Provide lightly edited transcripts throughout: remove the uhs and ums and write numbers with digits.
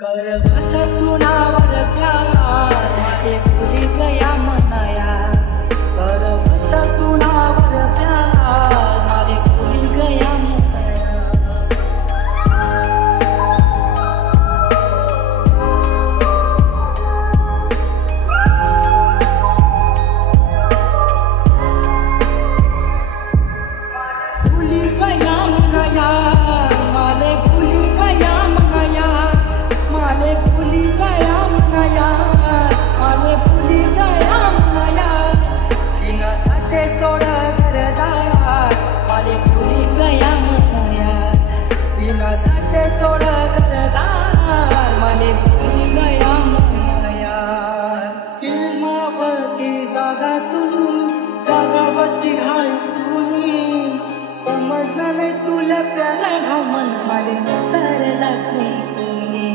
करवत तुनावर प्यार माले भूली गया मनाया। करवत तुनावर प्यार माले भूली गया मनाया। भूली गया मनाया माले भूली गया मनाया। माले भूली गया मनाया माले भूली गया मनाया। तिनं साथे सोड घरदार माले भूली गया मनाया। तिनं साथे सोड घरदार माले भूली गया मनाया। फिल्मावरती जागा तुम्ही जागावरती हाय तुम्ही। समजलं नाही तुला प्याला भाव मन माले नजरलाच नाही कोणी।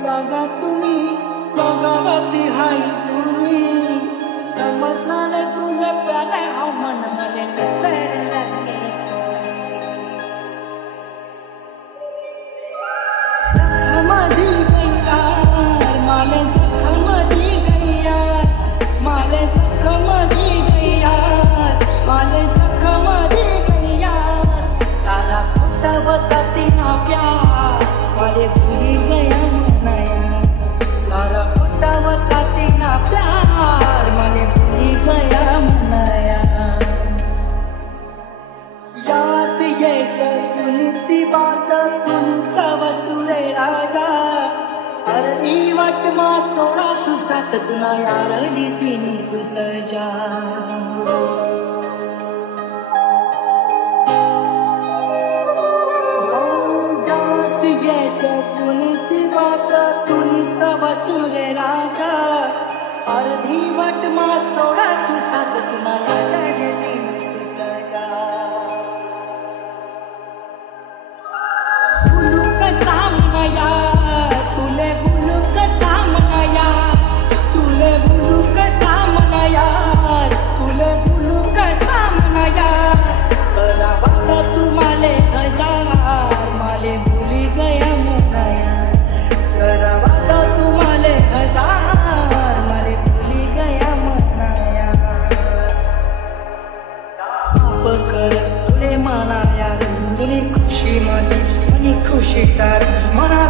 जागा तुम्ही जागावरती हाय तुम्ही। समजलं नाही तुला प्याला भाव मन माले नजरलाच नाही कोणी। माले जखम दी गैया माले जखम दी गैया माले जखम दी गैया। सारा खोटा होता तिना प्यार माले भूली गया मनाया। सारा खोटा होता तिना प्यार माले भूली गया मनाया। याद ये सकुनी ती बात तुमचा वसुरे राजा। अर्धी वाट मा सोडा तू साथ तुना यारली तिनी तू सजा। याद ये सकुनी ती बात तुमचा वसुरे राजा। अर्धी वाट मा सोडा तू साथ तुना यारली तिनी तू सजा। भूलू कसा मनाया तुले भूलू कसा मनाया। तुले भूलू कसा मनाया तुले भूलू कसा मनाया। करावा तुम्हाले हजार माले भूली गया मनाया। करावा तुम्हाले हजार माले भूली गया मनाया। कर तुले मनाया तुली खुशी मध्ये आणि खुशीचा मना